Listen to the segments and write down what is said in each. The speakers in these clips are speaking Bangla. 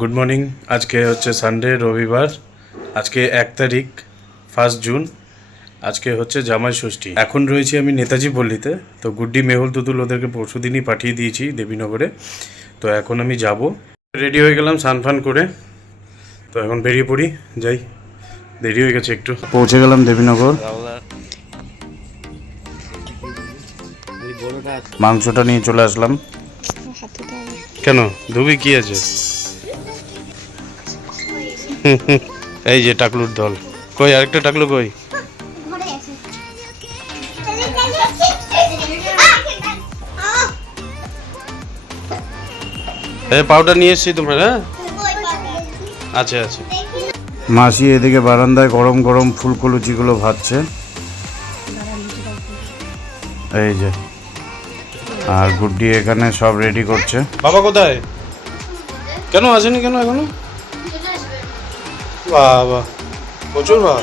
গুড মর্নিং আজকে হচ্ছে সানডে রবিবার। আজকে এক তারিখ ফার্স্ট জুন আজকে হচ্ছে জামাই ষষ্ঠী। এখন রয়েছি আমি নেতাজি পল্লীতে। তো গুড্ডি মেহুল তুতুল ওদেরকে পরশু দিনই পাঠিয়ে দিয়েছি দেবীনগরে। তো এখন আমি যাব। রেডি হয়ে গেলাম সানফান করে। তো এখন বেরিয়ে পড়ি। যাই দেরি হয়ে গেছে একটু। পৌঁছে গেলাম দেবীনগর। মাংসটা নিয়ে চলে আসলাম। কেন? ধুবি কি আছে? এই যে টাকলুর দল। কই আরেকটা টাকলু কই? এই পাউডার নিয়ে এসেছি তোমার হ্যাঁ? আছে আছে। মাসি এদিকে বারান্দায় গরম গরম ফুলকলুচিগুলো ভাজছে। এই যে। আর গুড্ডি এখানে সব রেডি করছে। বাবা কোথায়? কেন আসেনি কেন এখনও? বাবা। প্রচুর বাবা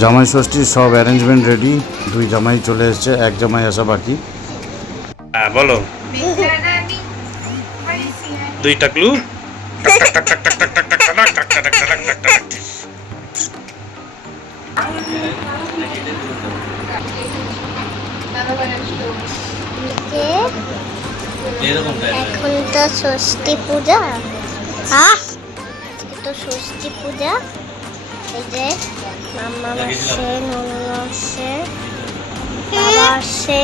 জামাই ষষ্ঠীর সব অ্যারেঞ্জমেন্ট রেডি দুই জামাই চলে এসেছে এক জামাই আসা বাকি। হ্যাঁ বলো। দুই টাকলু এখন তো ষষ্ঠী পূজা। আহ! তো ষষ্ঠী পূজা। এই যে মাম্মা আসছে নুনু আসছে বাবা আসছে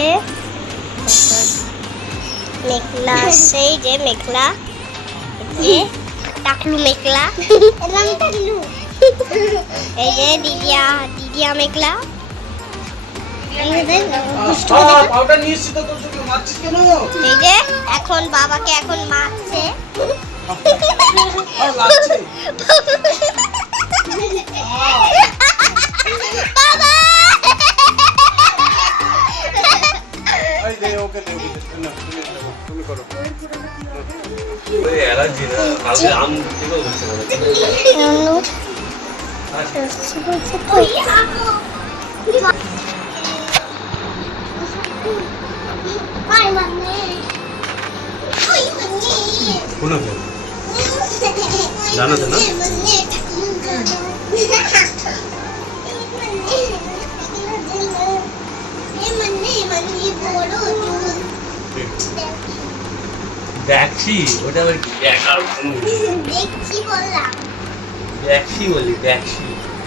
মেঘলা আসছে এই যে মেঘলা। এই যে টাকলু মেঘলা। টাকলু এই যে দিদিয়া দিদিয়া মেঘলা। এই যে এখন বাবাকে এখন মারছে। বাবা! কোনো জানো তো না? ব্যাকসি ওটা আবার কি? দেখার দেখছি বললাম বলি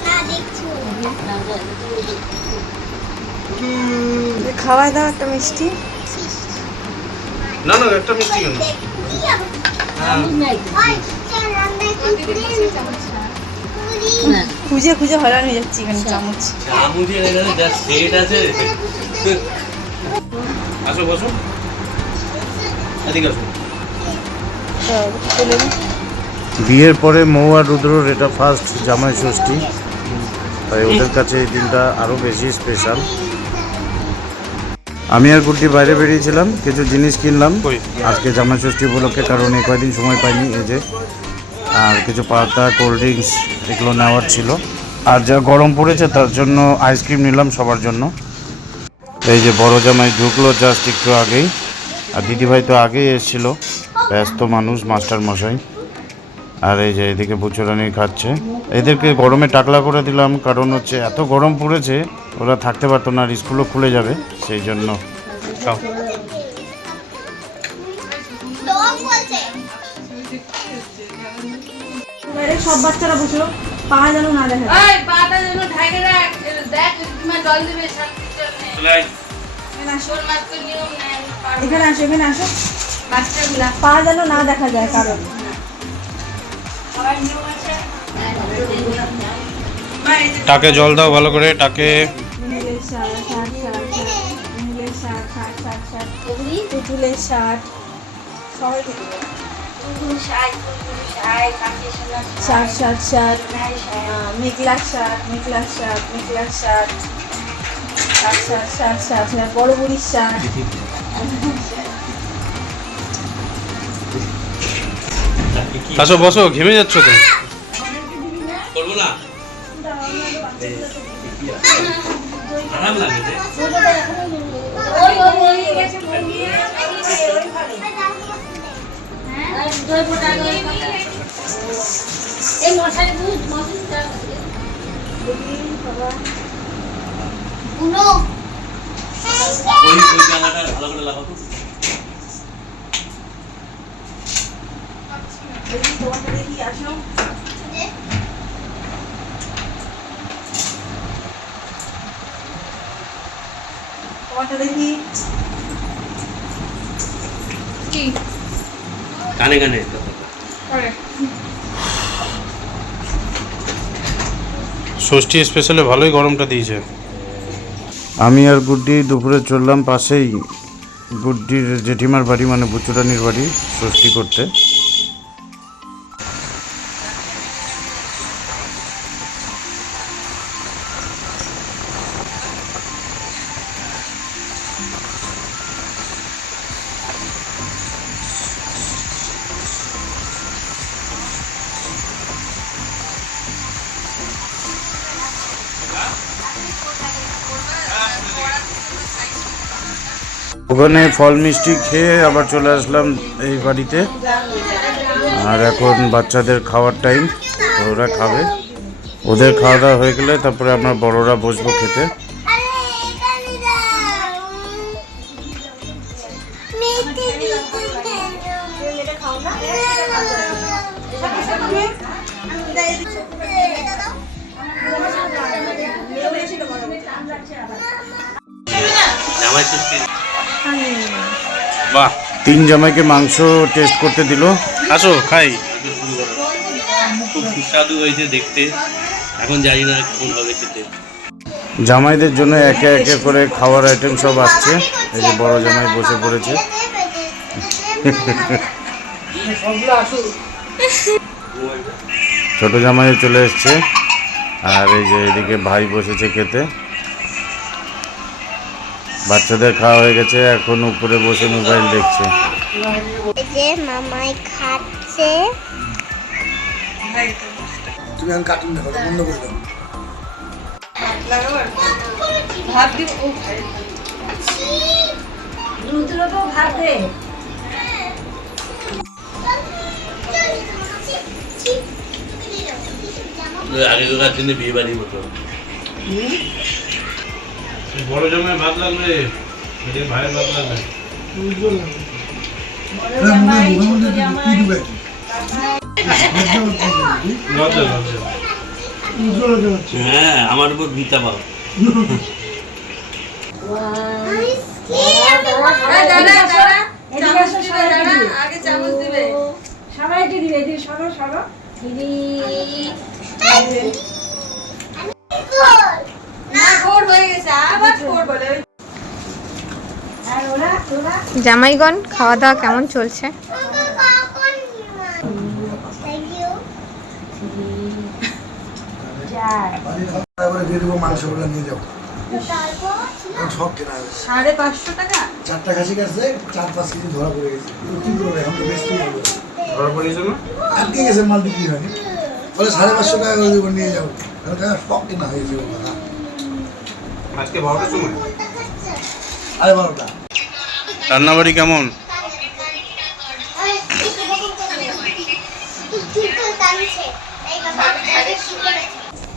না দেখছি খাওয়া দাওয়া একটা মিষ্টি? না না একটা মিষ্টি কেন? খুঁজে খুঁজে হয়রান হয়ে যাচ্ছি এখানে চামচ। চামুচের এখানে যা সেট আছে। আসো বসো। এদিকে আসো। বিয়ের পরে মৌ আর রুদ্রর এটা ফার্স্ট জামাই ষষ্ঠী। তাই ওদের কাছে এই দিনটা আরও বেশি স্পেশাল আমি আর গুড্ডি বাইরে বেরিয়েছিলাম কিছু জিনিস কিনলাম। আজকে জামাই ষষ্ঠী উপলক্ষে কারণ এই কয়দিন সময় পাইনি এই যে আর কিছু পাতা কোল্ড ড্রিঙ্কস এগুলো নেওয়ার ছিল। আর যা গরম পড়েছে তার জন্য আইসক্রিম নিলাম সবার জন্য। এই যে বড় জামাই ঢুকলো জাস্ট একটু আগেই। আর দিদিভাই তো আগেই এসেছিল। ব্যস্ত মানুষ মাস্টার মশাই। আর এই যে এদিকে বুচুরানি খাচ্ছে। এদেরকে গরমে টাকলা করে দিলাম কারণ হচ্ছে এত গরম পড়েছে ওরা থাকতে পারতো না আর স্কুলও খুলে যাবে সেই জন্য। সব বাচ্চারা বসল পা যেন না দেখা। ওই পাটা যেন ঢাকে রাখ দেখ জল দিবে এখানে আসো। এখানে আসো এখানে বাচ্চাগুলা। পা যেন না দেখা যায় কারণ সবার নিয়ম আছে? টাকে জল দাও ভালো করে টাকে। শাক শাক সবাই শাক শাক বড় শাক আসো বসো ঘেমে যাচ্ছ তো? খারাপ লাগে হ্যাঁ এই মশারি বুঝ মশারিটা বুনো ওই ওই জায়গাটা ভালো করে লাগাও তো। তোমাকে দেখি আসো তোমাকে দেখি। কি? কানে কানে ষষ্ঠী স্পেশালে ভালোই গরমটা দিয়েছে। আমি আর গুড্ডি দুপুরে চললাম পাশেই। গুড্ডির জেঠিমার বাড়ি মানে বুচুরানির বাড়ি ষষ্ঠী করতে। ওখানে ফল মিষ্টি খেয়ে আবার চলে আসলাম এই বাড়িতে। আর এখন বাচ্চাদের খাওয়ার টাইম ওরা খাবে। ওদের খাওয়া দাওয়া হয়ে গেলে তারপরে আমরা বড়রা বসবো খেতে। আরে বাহ। তিন জামাইকে মাংস টেস্ট করতে দিল। আসো খাই। খুব সুস্বাদু হয়েছে দেখতে। এখন জানি না কোন হবে খেতে। জামাইদের জন্য একে একে করে খাওয়ার আইটেম সব আসছে। এই যে বড় জামাই বসে পড়েছে। ছোট জামাই চলে এসছে। আর এই যে এদিকে ভাই বসেছে খেতে। বাচ্চাদের খাওয়া হয়ে গেছে এখন উপরে বসে মোবাইল দেখছে। এই যে মামাই খাচ্ছে। তুমি এখন কার্টুন দেখো বন্ধ করে দাও। ভাত দিব ও রুদ্র তো ভাত। দে আগেকার দিনে বিয়ে বাড়ির মতো। বড় জামাই ভাত লাগবে ভাইয়ের ভাত লাগবে। হচ্ছে হ্যাঁ আমার উপর ভিতা পাও সবাইকে দিবে সরো সরো দিদি না গোড় হয়ে গেছে আবার গোড় বলে আর ওরা ওরা জামাইগণ খাওয়া দাওয়া কেমন চলছে? তারপরে দিয়ে দেবো মাংসগুলো নিয়ে যাও এখন সব কেনা হবে সাড়ে পাঁচশো টাকা? চারটা খাসি কাটছে চার পাঁচ কেজি ধরা পড়ে গেছে তো কি করবে এখন বেশি ধরা পড়েছে না আটকে গেছে মাল বিক্রি হয়নি বলে সাড়ে পাঁচশো টাকা করে দেবো নিয়ে যাও এখন কাকা কেনা হয়েছে আজকে বারোটার সময়? আরে বারোটা। রান্নাবাড়ি কেমন?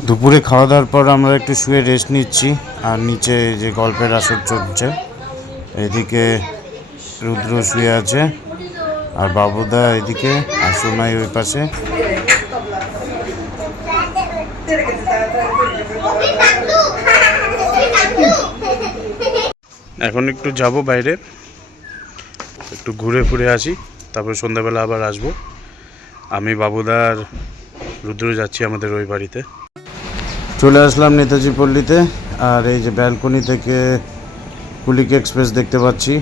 দুপুরে খাওয়া দাওয়ার পর আমরা একটু শুয়ে রেস্ট নিচ্ছি আর নিচে যে গল্পের আসর চলছে এদিকে রুদ্র শুয়ে আছে আর বাবুদা এদিকে আর সোনাই ওই পাশে। এখন একটু যাব বাইরে। একটু ঘুরে ফুরে আসি, তারপর সন্ধ্যাবেলা আবার আসব। আমি বাবুদার রুদ্র যাচ্ছি আমাদের ওই বাড়িতে। চলে আসলাম নেতাজি পল্লীতে, আর এই যে ব্যালকনি থেকে কুলিক এক্সপ্রেস দেখতে পাচ্ছি।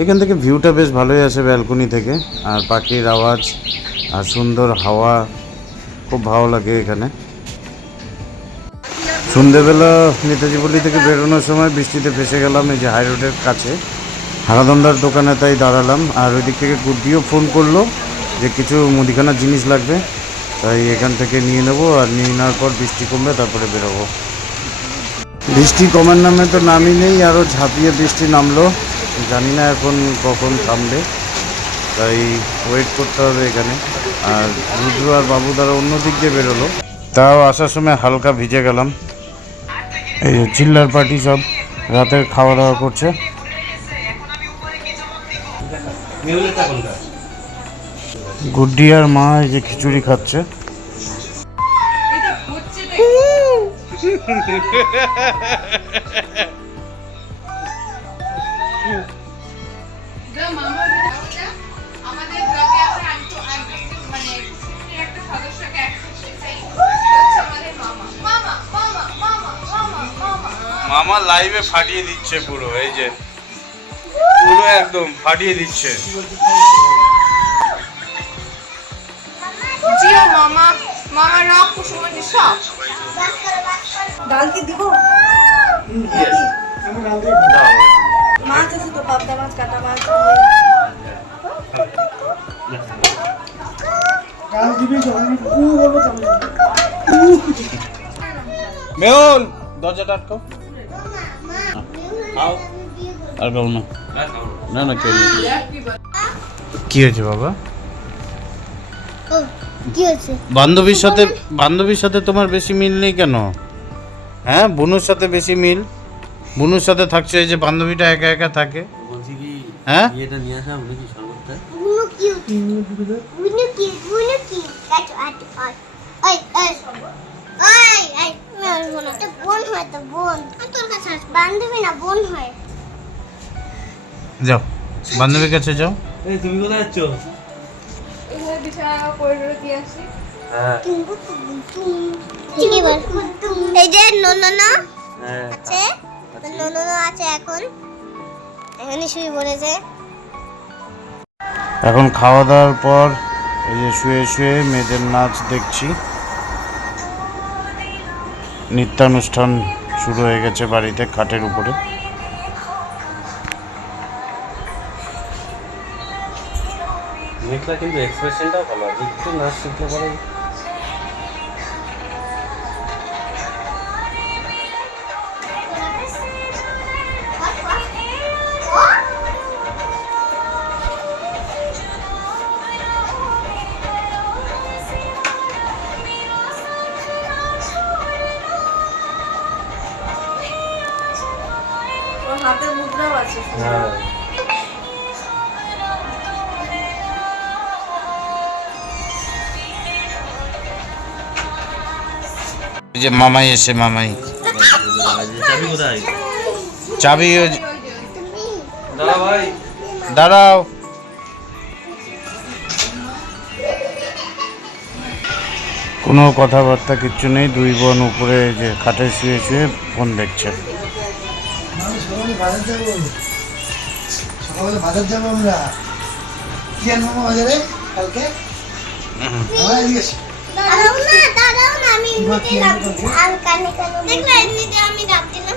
এখান থেকে ভিউটা বেশ ভালোই আসে ব্যালকনি থেকে, আর পাখির আওয়াজ আর সুন্দর হাওয়া, খুব ভালো লাগে এখানে। সন্ধেবেলা নেতাজি পল্লী থেকে বেরোনোর সময় বৃষ্টিতে ফেসে গেলাম এই যে হাই রোডের কাছে। হারাদন্ডার দোকানে তাই দাঁড়ালাম। আর ওই দিক থেকে গুড্ডিও ফোন করল যে কিছু মুদিখানার জিনিস লাগবে। তাই এখান থেকে নিয়ে নেব আর নিয়ে নেওয়ার পর বৃষ্টি কমবে, তারপরে বেরোবো। বৃষ্টি কমার নামে তো নামই নেই, আরও ঝাঁপিয়ে বৃষ্টি নামলো। জানি না এখন কখন থামবে। তাই ওয়েট করতে হবে এখানে। আর রুদ্র আর বাবু দ্বারা অন্য দিক দিয়ে বেরোলো। তাও আসার সময় হালকা ভিজে গেলাম। এই চিল্লার পার্টি সব রাতের খাওয়া দাওয়া করছে। আর মা এই যে খিচুড়ি খাচ্ছে। আমাদের ব্লগে আমরা আরেকটু আরেকটু কুসুমের একটা সদস্যকে অ্যাড করতে চাই হচ্ছে আমাদের মামা মামা মামা মামা মামা। মামা মামা লাইভে ফাটিয়ে দিচ্ছে পুরো এই যে। পুরো একদম ফাটিয়ে দিচ্ছে। জিও মামা মামা রক কুসুমজি সব। ডাল কি দিব? মাছ আছে তো পাবদা মাছ কাটা মাছ। মেহুল দরজাটা আটকাও। আটকাও না না না কেউ কি হয়েছে বাবা কি হয়েছে বান্ধবীর সাথে বান্ধবীর সাথে তোমার বেশি মিল নেই কেন হ্যাঁ বুনুর সাথে বেশি মিল বুনুর সাথে থাকছে এই যে বান্ধবীটা একা একা থাকে হ্যাঁ এটা নিয়ে আসা নাকি শরবতটা বুনু কিউট বুনু কিউট বুনু কিউট আটো আটো আয় আয় আয় আয় আয় বোন হয় তো বোন তোর কাছে বান্ধবী না বোন হয় যাও। বান্ধবীর কাছে যাও। এই তুমি কোথায় যাচ্ছ? এখানে বিছানা করিডোরে দিয়ে আসি। হ্যাঁ। এই যে নননা হ্যাঁ আছে। নননা আছে এখন। এখানে শুয়ে পড়েছে এখন খাওয়া দাওয়ার পর এই যে শুয়ে শুয়ে মেয়েদের নাচ দেখছি। নৃত্যানুষ্ঠান শুরু হয়ে গেছে বাড়িতে খাটের উপরে। মেঘলা কিন্তু এক্সপ্রেশনটাও ভালো। আছে একটু নাচ শিখলে পরে হাতের মুদ্রাও আছে হ্যাঁ। যে মামাই এসে মামাই। চাবি দাঁড়াও। কোনো কথাবার্তা কিচ্ছু নেই দুই বোন উপরে যে খাটে শুয়ে শুয়ে ফোন দেখছে। বাজার যাব আমরা কি আনব বাজারে কালকে। দাঁড়াও না দাঁড়াও আমি আর কানে কানে দেখলে এমনিতে আমি রাখছিলাম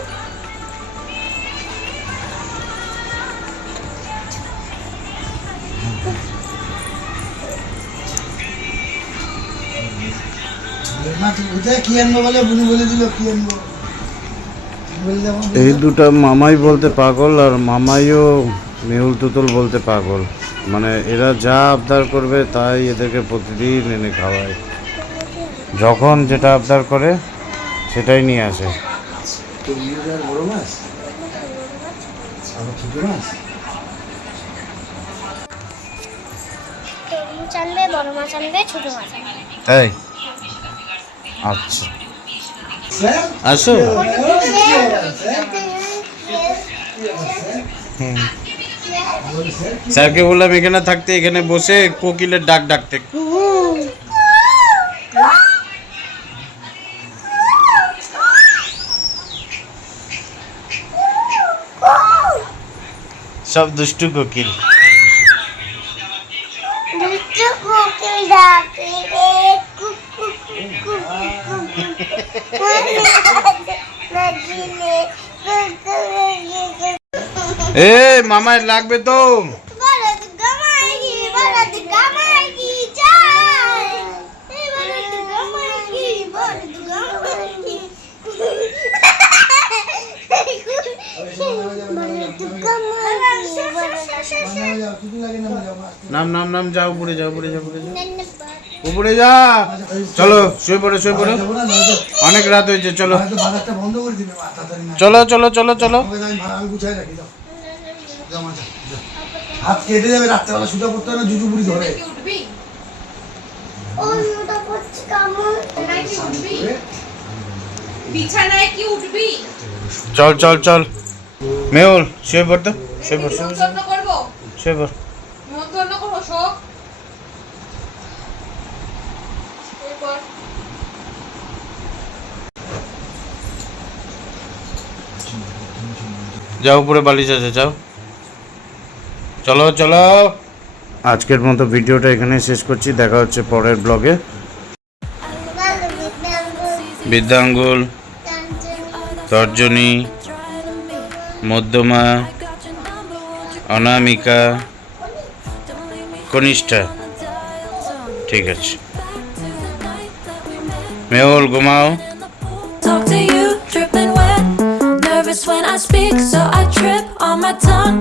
মা তুই কোথায়? কি আনব বলে? বুনি বলে দিল কি আনব? বলে যাব এই দুটা মামাই বলতে পাগল আর মামাইও মেহুল তুতুল বলতে পাগল। মানে এরা যা আবদার করবে তাই এদেরকে প্রতিদিন এনে খাওয়ায়। যখন যেটা আবদার করে সেটাই নিয়ে আসে। বড় মাছ? মাছ? আনবে বড় মাছ আনবে ছোট মাছ আনবে। তাই আচ্ছা। আসো। স্যারকে বললাম এখানে থাকতে এখানে বসে কোকিলের ডাক ডাকতে। সব দুষ্টু কোকিল। দুষ্টু ডাকে এ মামায় লাগবে তো বলদ গমাই বলদ গমাই কি চাই এই বলদ গমাই কি বলদ গমাই কি যাও কিছু লাগে না যাও আস্তে। নাম নাম নাম যাও উপরে যাও উপরে যাও উপরে যাও। উপরে যা। চলো শুয়ে পড়ো শুয়ে পড়ো। অনেক রাত হয়েছে চলো। চলো চলো চলো চলো। হাত কেটে যাবে রাত্রেবেলা সুতা হয় না জুজু বুড়ি ধরে। কি উঠবি বিছানায় কি উঠবি বিছানায় কি উঠবি? চল চল চল। মেহুল শুয়ে পড় তো শুয়ে পড়। শুয়ে শুয়ে পড়। যাও উপরে বালিশ আছে যাও। চলো চলো। আজকের মতো ভিডিওটা এখানে শেষ করছি। দেখা হচ্ছে পরের ব্লগে। বিদ্যাঙ্গুল। তর্জনী। মধ্যমা অনামিকা কনিষ্ঠা ঠিক আছে মেহুল ঘুমাও. Nervous when I speak, so I trip on my tongue.